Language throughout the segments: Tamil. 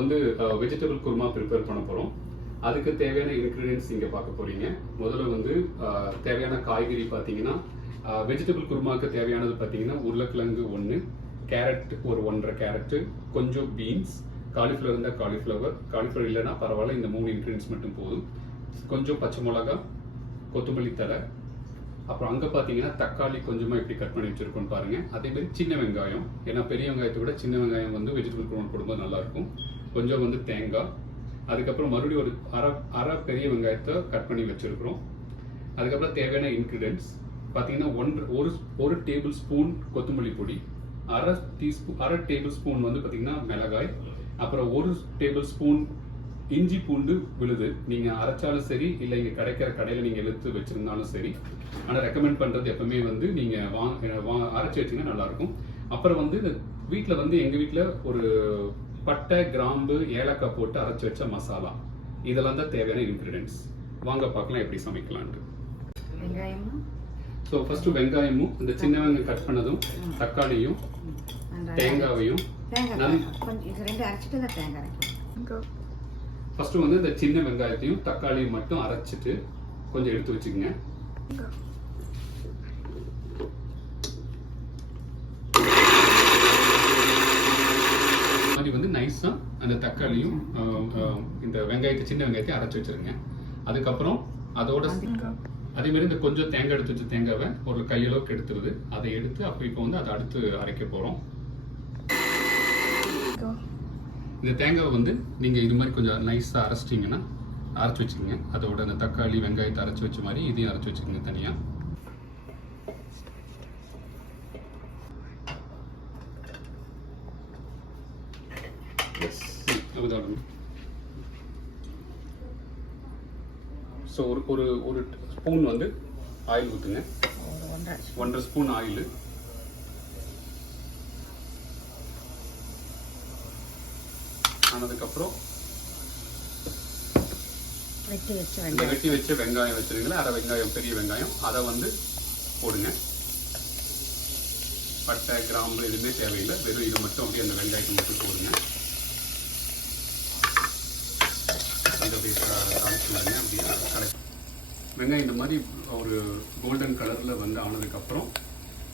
வந்து வெஜிடபிள் குருமா ப்ரிப்பேர் பண்ண போகிறோம். அதுக்கு தேவையான இன்க்ரீடியன்ஸ் இங்கே பார்க்க போகிறீங்க. முதல்ல வந்து தேவையான காய்கறி பார்த்தீங்கன்னா, வெஜிடபிள் குருமாவுக்கு தேவையானது பார்த்தீங்கன்னா உருளைக்கிழங்கு 1, கேரட் ஒரு 1.5 கேரட்டு, கொஞ்சம் பீன்ஸ், காலிஃப்ளவர் இருந்தால் காலிஃப்ளவர் இல்லைன்னா பரவாயில்ல, இந்த 3 இன்க்ரீடியன்ஸ் மட்டும் போதும். கொஞ்சம் பச்சை மிளகா, கொத்தமல்லி தழை, அப்புறம் அங்கே பார்த்தீங்கன்னா தக்காளி கொஞ்சமாக எப்படி கட் பண்ணி வச்சுருக்கோன்னு பாருங்கள். அதேமாதிரி சின்ன வெங்காயம், ஏன்னா பெரிய வெங்காயத்தை விட சின்ன வெங்காயம் வந்து வெஜிடபிள் குருமா போடும்போது நல்லாயிருக்கும். கொஞ்சம் வந்து தேங்காய், அதுக்கப்புறம் மறுபடியும் ஒரு அரை பெரிய வெங்காயத்தை கட் பண்ணி வச்சுருக்கிறோம். அதுக்கப்புறம் தேவையான இன்க்ரீடியன்ஸ் பார்த்தீங்கன்னா ஒரு டேபிள் ஸ்பூன் கொத்தமல்லி பொடி, அரை டேபிள் ஸ்பூன் வந்து பார்த்தீங்கன்னா மிளகாய், அப்புறம் 1 டேபிள் ஸ்பூன் இஞ்சி பூண்டு விழுது. நீங்கள் அரைச்சாலும் சரி, இல்லை இங்கே கிடைக்கிற கடையில் நீங்கள் எடுத்து வச்சுருந்தாலும் சரி. ஆனால் ரெக்கமெண்ட் பண்ணுறது எப்பவுமே வந்து நீங்கள் அரைச்சி வச்சிங்கன்னா நல்லாயிருக்கும். அப்புறம் வந்து வீட்டில் வந்து எங்கள் வீட்டில் ஒரு பட்டை, கிராம்பு, ஏலக்காய் போட்டு அரைச்சி வச்ச மசாலா, இதெல்லாம் தான் தேவையான இன்க்ரீடியன்ஸ். வாங்க பார்க்கலாம் எப்படி சமைக்கலான்ட்டு. ஸோ ஃபர்ஸ்ட் வெங்காயமும் இந்த சின்ன வெங்காயம் கட் பண்ணதும், தக்காளியும் தேங்காவையும் ஃபர்ஸ்ட் வந்து இந்த சின்ன வெங்காயத்தையும் தக்காளியும் மட்டும் அரைச்சிட்டு கொஞ்சம் எடுத்து வச்சுக்கோங்க. வந்து நைஸா அந்த தக்காளியும் இந்த வெங்காயத்தை, சின்ன வெங்காயத்தை அரைச்சி வச்சிருங்க. அதுக்கப்புறம் அதோட அதே மாதிரி இந்த கொஞ்சம் தேங்காய் எடுத்து வச்ச தேங்காவை ஒரு கையளவுக்கு எடுத்துருது, அதை எடுத்து அப்போ இப்போ வந்து அதை அடுத்து அரைக்க போறோம். இந்த தேங்காவை வந்து நீங்க இது மாதிரி கொஞ்சம் நைஸா அரைச்சிட்டீங்கன்னா அரைச்சி வச்சுக்கோங்க. அதோட அந்த தக்காளி வெங்காயத்தை அரைச்சி வச்ச மாதிரி இதையும் அரைச்சி வச்சுக்கோங்க தனியா. ஸோ ஒரு ஸ்பூன் வந்து ஆயில் ஊற்றுங்க. 1.5 ஸ்பூன் ஆயில். ஆனதுக்கப்புறம் வெட்டி வச்ச வெங்காயம் வச்சுருங்களா, அரை வெங்காயம், பெரிய வெங்காயம், அதை வந்து போடுங்க. பட்டை, கிராம்பு எதுவுமே தேவையில்லை, வெறும் இது மட்டும் அப்படியே அந்த வெங்காயத்தை மட்டும் போடுங்க. வெங்காயம் இந்த மாதிரி ஒரு கோல்டன் கலரில் வந்து ஆனதுக்கப்புறம்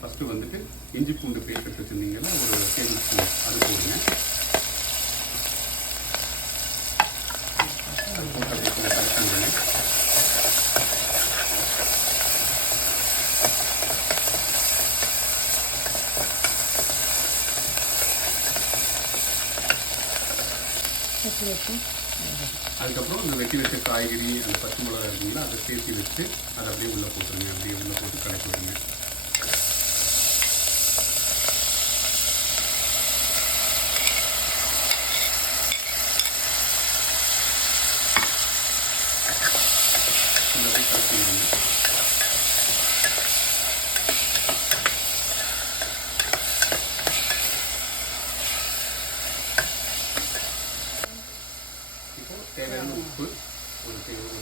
ஃபஸ்ட்டு வந்துட்டு இஞ்சி பூண்டு பேஸ்ட் எடுத்து வச்சுருந்தீங்கன்னா ஒரு டேபிள் ஸ்பூன் அது போடுங்க. அதுக்கப்புறம் இந்த வெட்டி வச்ச காய்கறி, அந்த பச்சை மிளகா இருக்குங்களா, அதை சேர்த்து வச்சு அதை அப்படியே உள்ளே போட்டுருங்க. அப்படியே உள்ளே போட்டு கலக்கி விடுங்க. தேவையான உப்பு ஒரு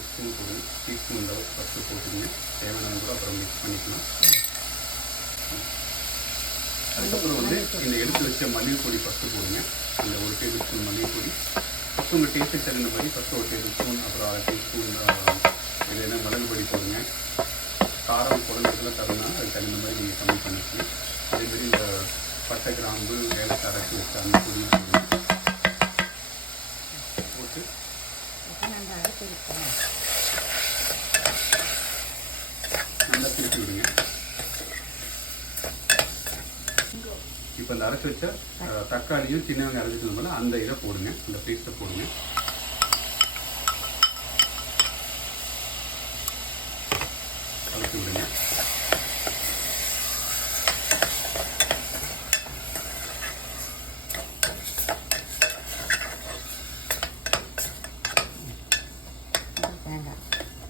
ஸ்பூன் போடுங்க. டீஸ்பூன் அளவு ஃபஸ்ட்டு போட்டுங்க. தேவையான கூட அப்புறம் மிக்ஸ் பண்ணிக்கலாம். அதுக்கப்புறம் வந்து இந்த எடுத்து வச்ச மல்லிகை பொடி ஃபஸ்ட்டு போடுங்க. அந்த 1 டேபிள் ஸ்பூன் மல்லிகை பொடி. ஃபஸ்ட்டு உங்கள் டேஸ்ட்டுக்கு தகுந்த மாதிரி ஃபஸ்ட்டு 1 டேபிள் ஸ்பூன், அப்புறம் 1/2 டீஸ்பூன் இது என்ன மிளகு பொடி போடுங்க. காரம் குழந்தைகளாம் தரணும்னா அதுக்கு தகுந்த மாதிரி நீங்கள் கம்மி பண்ணிக்கலாம். அதேமாதிரி இந்த பட்டை, கிராம்பு, ஏலக்காய் அரைச்சி வச்சு அந்த பொடி போடுங்க. போட்டு நல்லா திருப்பி விடுங்க. இப்போ இந்த அரைச்சி வச்ச தக்காளியும் சின்ன வெங்காயம் அரைச்சி வச்சதுனால அந்த இதை போடுங்க, அந்த பேஸ்ட்டை போடுங்க. கலக்கி விடுங்க.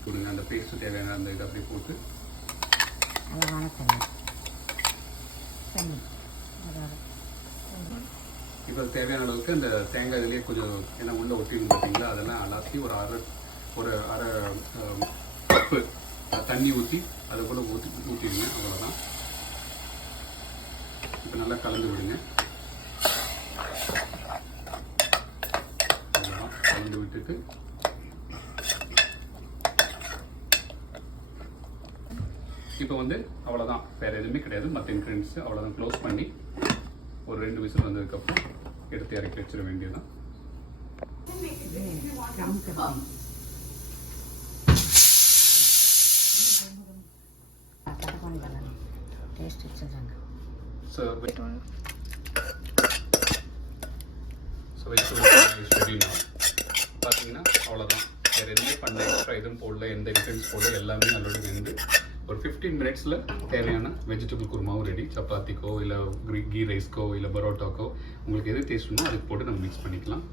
கொடுங்க. அந்த பேஸ்ட்டு தேவையான அந்த இதை அப்படியே போட்டு இப்போ தேவையான அளவுக்கு அந்த தேங்காய் இதுலேயே கொஞ்சம் என்ன உள்ள ஒட்டிடும் பார்த்தீங்களா, அதெல்லாம் எல்லாத்தையும் ஒரு அரை கப்பு தண்ணி ஊற்றி அதை கூட ஊற்றிடுங்க. அவ்வளோதான். இப்போ நல்லா கலந்து விடுங்க. சைடு விட்டுட்டு இப்போ வந்து அவ்வளோதான், வேறு எதுவுமே கிடையாது. மற்ற இன்க்ரீடியன்ஸ் அவ்வளோதான். க்ளோஸ் பண்ணி ஒரு 2 விசில் வந்ததுக்கப்புறம் எடுத்து இறக்கி வச்சிட வேண்டியதுதான். பார்த்தீங்கன்னா அவ்வளோதான், வேறு எதுவுமே பண்ண, எக்ஸ்ட்ரா எதுவும் போடல, எந்த இன்க்ரீடியன்ஸ் போடல, எல்லாமே ஆல்ரெடி வெந்து ஒரு 15 மினிட்ஸில் தேவையான வெஜிடபிள் குருமாவும் ரெடி. சப்பாத்திக்கோ இல்லை கீ ரைஸ்க்கோ இல்லை பரோட்டாக்கோ உங்களுக்கு எது டேஸ்ட்னோ அதுக்கு போட்டு நம்ம மிக்ஸ் பண்ணிக்கலாம்.